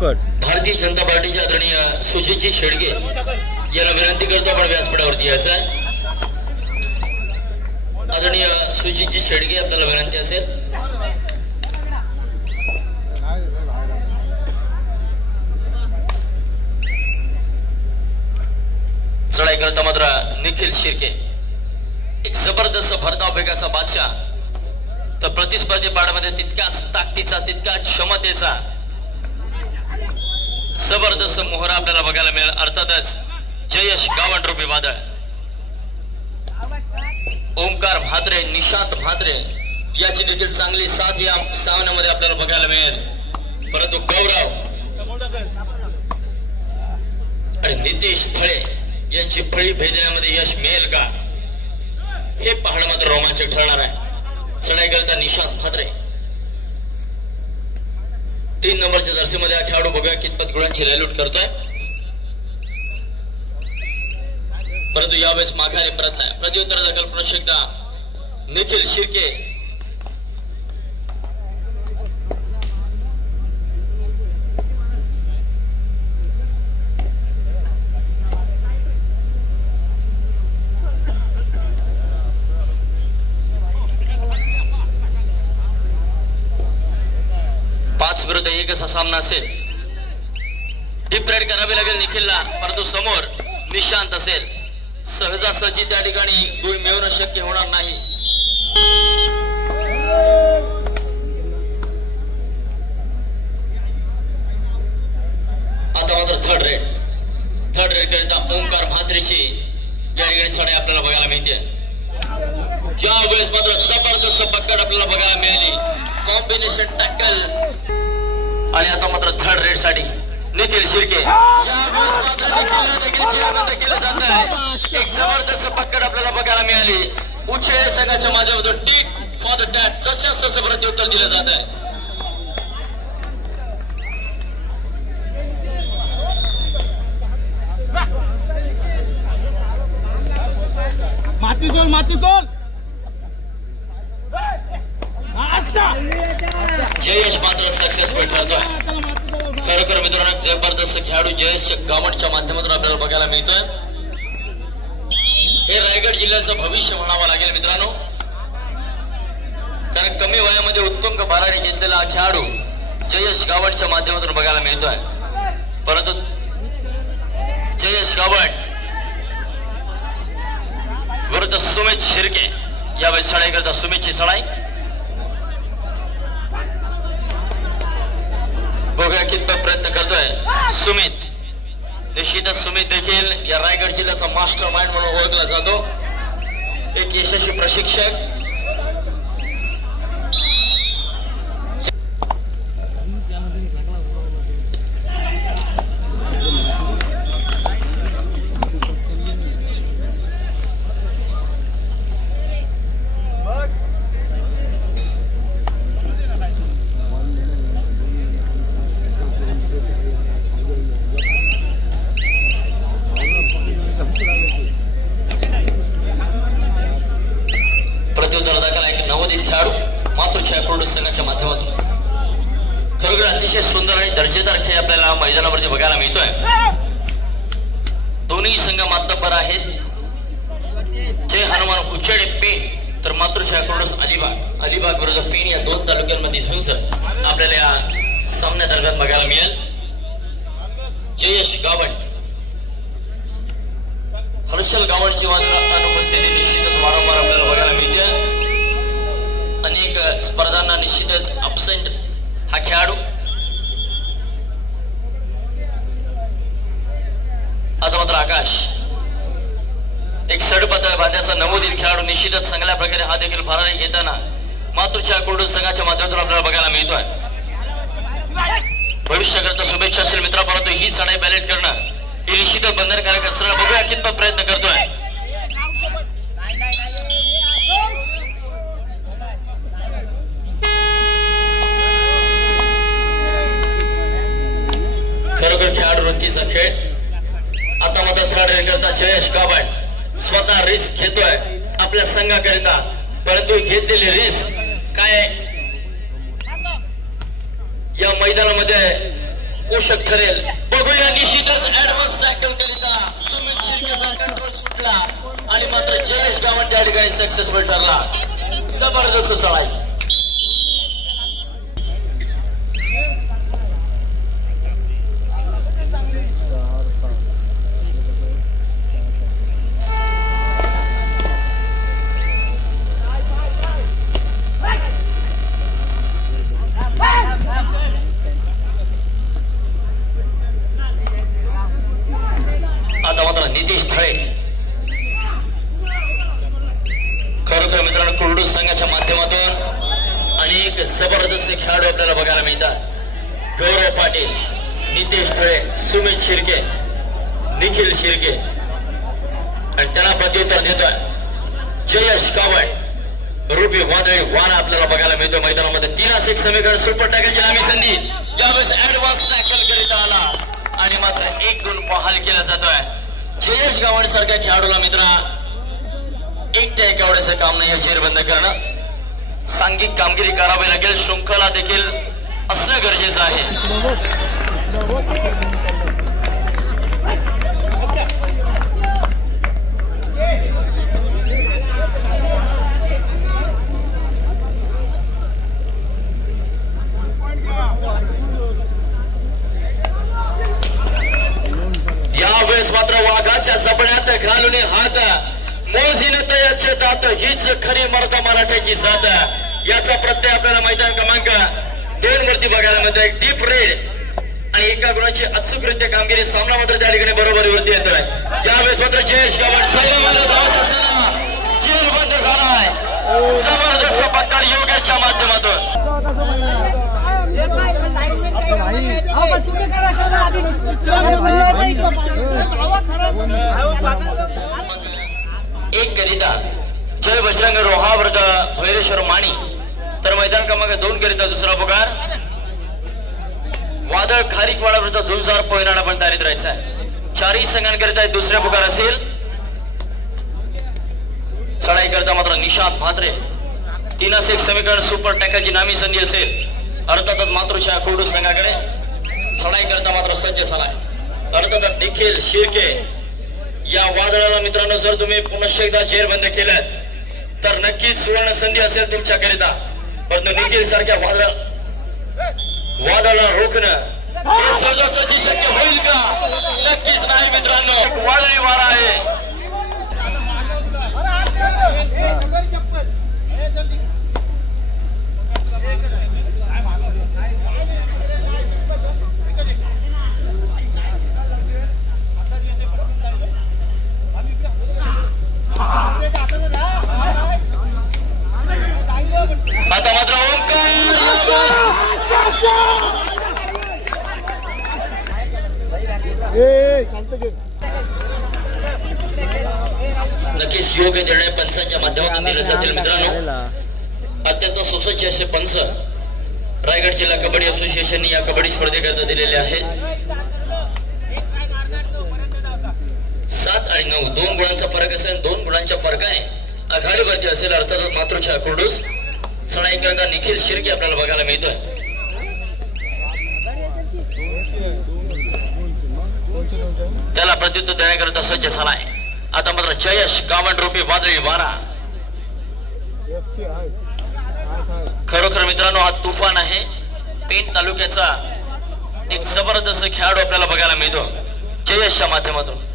भारतीय जनता पार्टीचे आदरणीय सुजितजी शेडगे यांना विनंती करतो आपण व्यासपीठावरती असं आहे. आदरणीय सुजितजी शेडगे आपल्याला विनंती असेल. चढाई करता मात्र निखिल शिर्के एक जबरदस्त भरधाव वेगाचा बादशाह, तर प्रतिस्पर्धी पाडामध्ये तितक्याच ताकदीचा तितक्याच क्षमतेचा जबरदस्त मोहरा आपल्याला बघायला मिळेल. अर्थातच जयेश गावंडरूपी वादळ, ओंकार म्हात्रे, निशांत म्हात्रे याची देखील चांगली साथ या सामन्यामध्ये आपल्याला बघायला मिळेल. परंतु गौरव आणि नितेश थळे यांची फळी भेदण्यामध्ये यश मिळेल का हे पाहणं मात्र रोमांचक ठरणार आहे. चढाई करता निशांत म्हात्रे 3 नंबरच्या जर्सीमध्ये हा खेळाडू बघूया कितपत गुणांची लयलूट करतोय. परंतु यावेळेस माघारी परतलाय. प्रत्युत्तराचा कल्पना एकदा निखिल शिर्के विरुद्ध 1 असा सामना असेल. डीप राईड करावी लागेल निखिलला, परंतु समोर निशांत असेल. सहजासहजी त्या ठिकाणी गुण मिळवणं शक्य होणार नाही. आता मात्र थर्ड रेड करिता ओंकार म्हात्रेची या ठिकाणी चढाई आपल्याला बघायला मिळते. यावेळेस मात्र जबरदस्त पकड आपल्याला बघायला मिळाली. कॉम्बिनेशन टॅकल आणि आता मात्र थर्ड रेड साठी निखिल शिर्के केलं जात आहे. एक जबरदस्त पकड आपल्याला बघायला मिळाली. उच्च संघाच्या माझ्यामधून टीट फॉर द टॅट जशास तसं प्रत्युत्तर दिलं जात आहे. माती चोल जयेश मात्र सक्सेसफुल ठरतोय. एक जबरदस्त खेळाडू जयेश गावंडच्या माध्यमातून आपल्याला बघायला मिळतोय. हे रायगड जिल्ह्याचं भविष्य म्हणावं लागेल मित्रांनो, कारण कमी वयामध्ये उत्तुंग भरारी घेतलेला हा खेळाडू जयेश गावंडच्या माध्यमातून बघायला मिळतोय. परंतु जयेश गावंड विरुद्ध सुमित शिर्के, यावेळी चढाई करता सुमितची चढाई. बघूया कितपत प्रयत्न करतोय सुमित. निश्चितच सुमित देखील या रायगड जिल्ह्याचा मास्टर माइंड म्हणून ओळखला जातो, एक यशस्वी प्रशिक्षक. प्रत्युत्तर दाखल एक नवोदित खेळाडू मातृछाया क्रीडा संघाच्या माध्यमातून. खरोखर अतिशय सुंदर आणि दर्जेदार खेळ आपल्याला मैदानावरती बघायला मिळतोय. दोन्ही संघ मातब्बर आहेत. जय हनुमान उचेडे पेण तर मातृछाया क्रीडा अलिबाग विरुद्ध पेण या दोन तालुक्यांमध्ये झुंज आपल्याला या सामन्यादरम्यान बघायला मिळेल. जयेश गावंड हर्षल गावंडची मात्र अनुपस्थिती निश्चितच वारंवार आपल्याला बघायला मिळते. अनेक स्पर्धांना निश्चितच अबसेंट हा खेळाडू. आता मात्र आकाश एक सडपत बांध्याचा नवोदित खेळाडू निश्चितच चांगल्या प्रकारे हा देखील भरारी घेताना मातृछाया क्रीडा संघाच्या माध्यमातून आपल्याला बघायला मिळतोय. भविष्याकरता शुभेच्छा असेल मित्रा, परंतु ही चढाई बॅलेट करणं ही निश्चितच बंधनकारक असणार. बघूया कितपत प्रयत्न करतोय. खरोखर खेळाडू वृत्तीचा खेळ. आता मात्र थर्ड रेड करता जयेश गावंड स्वतः रिस्क घेतोय आपल्या संघाकरिता, परंतु घेतलेली रिस्क काय या मैदानामध्ये पोषक ठरेल. बघूया. निश्चितच ऍडव्हान्स टॅकल करिता सुमित शिर्केचा कंट्रोल सुटला आणि मात्र जयेश गावंड त्या ठिकाणी सक्सेसफुल ठरला. जबरदस्त चढाई. आता मात्र नितीश थळे खरोखर मित्रांनो कुर्डू संघाच्या माध्यमातून अनेक जबरदस्त खेळाडू आपल्याला बघायला मिळतात. गौरव पाटील, नितीश थळे, सुमित शिर्के, निखिल शिर्के आणि त्यांना प्रत्युत्तर देतोय जयेश गावंड. रुपी वादळी वाण आपल्याला बघायला मिळतो मैदानामध्ये. 3-1 समीकरण सुपर टॅकलची नामी संधी. यावेळेस ऍडव्हान्स टॅकल करीता आला आणि मात्र 1 गुण बहाल केला जातोय. जयेश गावंड सारख्या खेळाडूला मित्रा एकट्या एवढ्याचं काम नाही चेर बंद करणं. सांघिक कामगिरी करावी लागेल. शृंखला देखील असणं गरजेचं आहे. यावेळेस मात्र वाघाच्या जबड्यात घालून हात मोजीने तयाचे दात हीच खरी मर्दा मराठ्याची जात. याचा प्रत्यय आपल्याला मैदान क्रमांक 2 वरती बघायला मिळतो. एक डीप रेड आणि एका गुणाची अचूकरित्या कामगिरी. सामना मात्र त्या ठिकाणी बरोबरीवरती येतोय. यावेळेस मात्र जयेश गावंड चेर बंद झालाय. जबरदस्त पकड योगेशच्या माध्यमातून. एक करिता जय बजरंग रोहा विरुद्ध भैरेश्वर माणी तर मैदान क्रमांक 2 करिता दुसरा पुकार वादळ खारीकवाडा विरुद्ध झुंजार पोयनाडा पण तयारीत राहायचा आहे. 4ही संघांकरिता दुसऱ्या पुकार असेल. चढाई करता मात्र निशांत म्हात्रे. 3-1 समीकरण सुपर टॅकलची नामी संधी असेल. अर्थातच मातृछाया क्रीडा संघाकडे. चढाई करता मात्र मात्र सज्ज झालाय. अर्थात निखिल शिर्के या वादळाला मित्रांनो जर तुम्ही पुनश्च एकदा जेरबंद केलं तर नक्कीच सुवर्ण संधी असेल तुमच्याकरिता. परंतु निखिल सारख्या वादळाला रोखणं हे सहजासहजी शक्य होईल का? नक्कीच नाही मित्रांनो. एक वादळी वारा आहे. आता मात्र नक्कीच योग्य निर्णय पंचांच्या माध्यमातून दिले जातील मित्रांनो. अत्यंत सुसज्ज असे पंच रायगड जिल्हा कबड्डी असोसिएशनने या कबड्डी स्पर्धेकरता दिलेले आहेत. 7 आणि 9 2 गुणांचा फरक असेल. 2 गुणांच्या फरकाने आघाडीवरती असेल अर्थात मातृछा कुर्डूस. चढाई करता निखिल शिर्के आपल्याला बघायला मिळतोय. त्याला प्रत्युत्तर देण्याकरता सज्ज झालाय. आता मात्र जयेश गावंड रूपी वादळी वारा. खरोखर मित्रांनो हा तुफान आहे. पेण तालुक्याचा एक जबरदस्त खेळाडू आपल्याला बघायला मिळतो जयेशच्या माध्यमातून.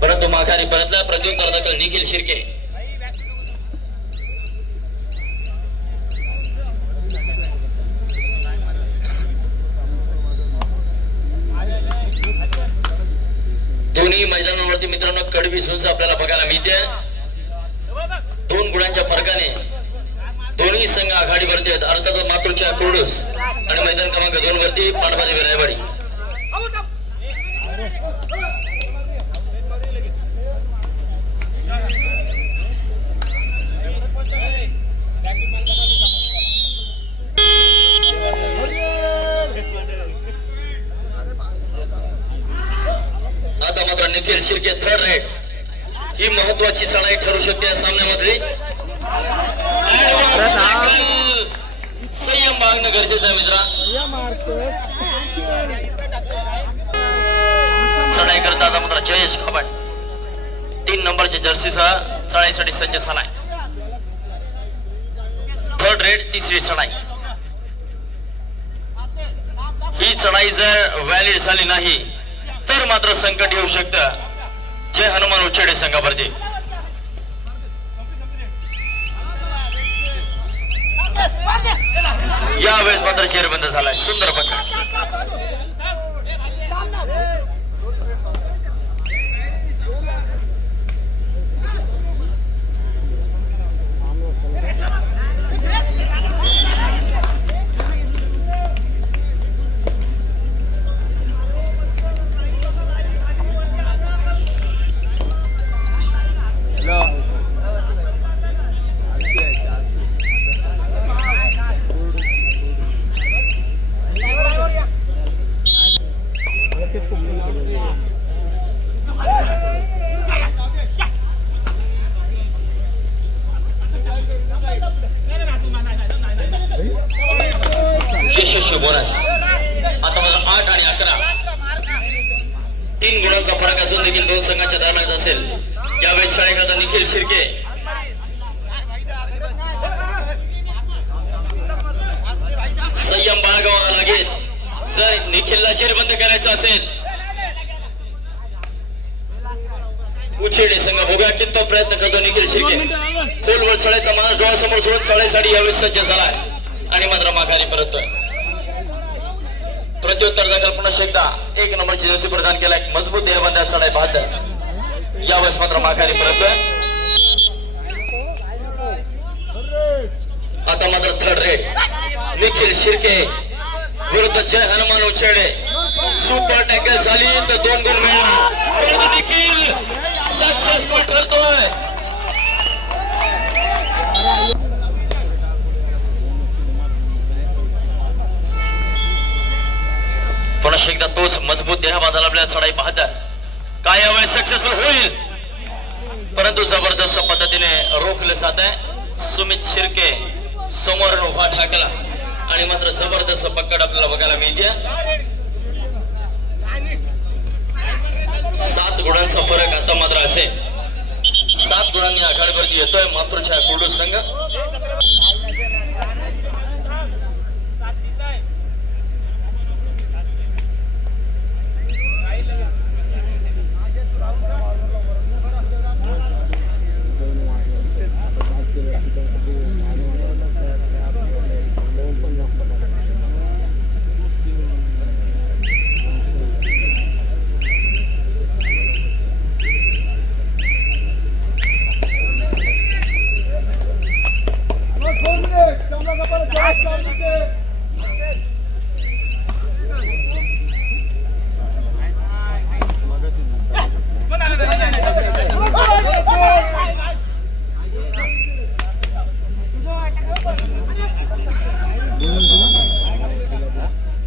परंतु माघारी परतला. प्रत्युत्तर दाखल निखिल शिर्के. दोन्ही मैदानावरती मित्रांनो कडवी झुंज आपल्याला बघायला मिळते. 2 गुणांच्या फरकाने दोन्ही संघ आघाडीवरती आहेत. अर्थात मातृछा कुर्डूस आणि मैदान क्रमांक 2 वरती पांडवादेवी रायवाडी. आता मात्र निखिल शिर्के थर्ड रेड. ही महत्वाची चढाई ठरू शकते या सामन्यामधली. संयम बाळगणं गरजेचं आहे मित्रा. चढाई करता आता मात्र जयेश गावंड 3 नंबरच्या जर्सीसह चढाईसाठी सज्ज झालाय. थर्ड रेड तिसरी चढाई. ही चढाई जर व्हॅलिड झाली नाही तर मात्र संकट येऊ शकतं जय हनुमान उचेडे संघावरती. यावेळेस मात्र शेरबंद झालाय. सुंदर पकड. यशस्वी बोनस. आता मात्र 8 आणि 11 3 गुणांचा फरक असून देखील 2 संघांच्या दरम्यान असेल. यावेळी चढाई करता निखिल शिर्के. संयम बाळगावा लागेल जर निखिलला जेरबंद करायचं असेल. उचेडे संघ बघूया किती प्रयत्न करतो निखिल शिर्के. खोलवर चढायचा माणूस डोळ्यासमोर सोडून चढाईसाठी यावेळी सज्ज झालाय आणि मात्र माघारी परततोय. प्रत्युत्तर दाखल पुन्हा एकदा 1 नंबरची जर्सी प्रदान केला. एक मजबूत देहबंद चढाई पाहत यावेळेस मात्र माघारी परततोय. आता मात्र थर्ड रेड निखिल शिर्के विरुद्ध जय हनुमान उचेडे. सुपर टॅकल झाली तर 2 गुण मिळणार. निखिल सक्सेसफुल ठरतोय. पुन्हा एकदा तोच मजबूत देहबांधाला आपल्या चढाई पाहत काय यावेळेस सक्सेसफुल होईल. परंतु जबरदस्त पद्धतीने रोखले जात आहे. सुमित शिर्के समोरून उभा ठाकला आणि मात्र जबरदस्त पकड आपल्याला बघायला मिळते. 7 गुणांचा फरक आता मात्र असेल. 7 गुणांनी आघाडीवरती येतोय मातृछाया कुर्डू संघ.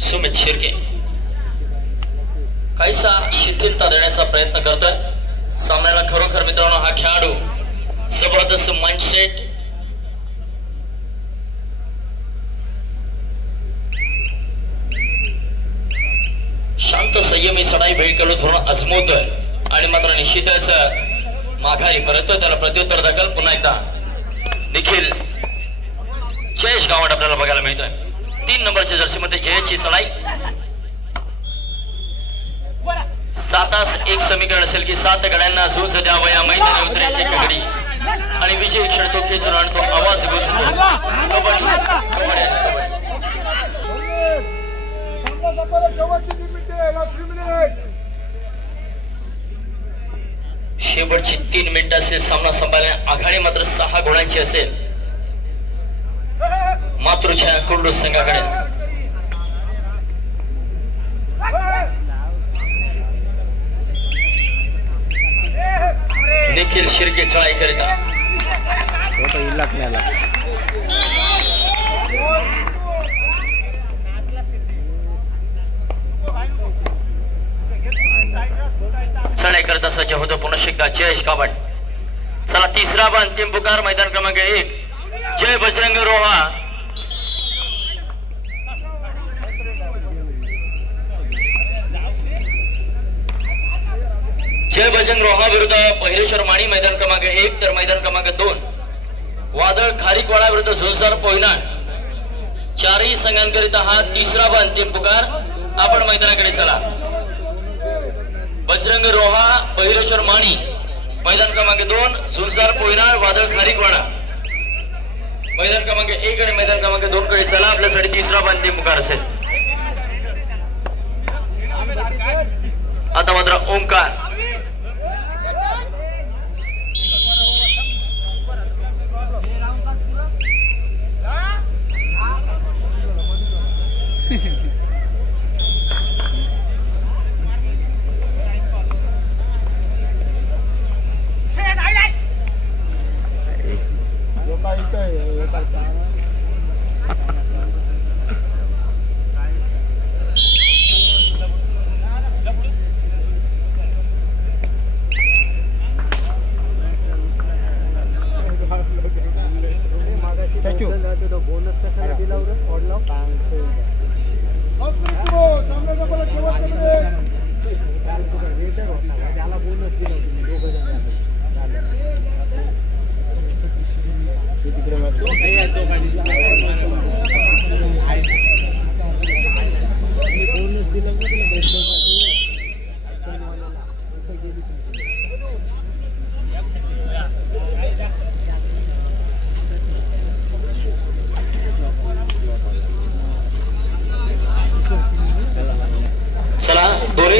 सुमित शिर्के काहीसा शिथिलता देण्याचा प्रयत्न करतोय सामन्याला. खरोखर मित्रांनो हा खेळाडू जबरदस्त माइंडसेट, शांत संयमी चढाई भेटकलू धोरण आजमवतोय आणि मात्र निश्चितच माघारी परततोय. त्याला प्रत्युत्तर दाखल पुन्हा एकदा निखिल जयेश गावंड आपल्याला बघायला मिळतोय. 3 नंबरच्या जर्सीमध्ये जयेशची चढाई. 7-1 समीकरण असेल की 7 गड्यांना झूज द्यावं या मैदानी उतरे एक गडी आणि विजय क्षण तो खेचून आणतो. आवाज गुंजतो कबड्डी कबड्डी आणि कबड्डी. शेवटची 3 मिनिटं असेल सामना संभाळण्या. आघाडी मात्र 6 गुणांची असेल मातृछाया कुर्डू संघाकडे. निखिल शिर्के चढाई करिता. चढाई करता सज्ज होतो पुन्हा एकदा जयेश काबड. चला तिसरा व अंतिम पुकार मैदान क्रमांक 1 जय बजरंग रोहा. जय बजरंग रोहा विरुद्ध पहिरेश्वर माणी मैदान क्रमांक 1 तर मैदान क्रमांक 2 वादळ खारीकवाडा विरुद्ध झुंजार पोयनाड. 4ही संघांकरिता हा तिसरा व अंतिम पुकार. आपण मैदानाकडे चला. बजरंग रोहा पहिरेश्वर माणी मैदान क्रमांक 2 झुंजार पोयनाड वादळ खारीकवाडा. मैदान क्रमांक 1 आणि मैदान क्रमांक 2 कडे चला. आपल्यासाठी तिसरा व अंतिम पुकार असेल. आता मात्र ओंकार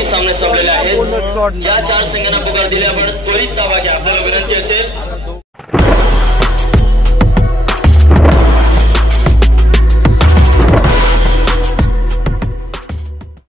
सामने संपलेले आहेत. ज्या 4 संघांना पुकार दिले आपण त्वरित ताबा घ्या. आपल्याला विनंती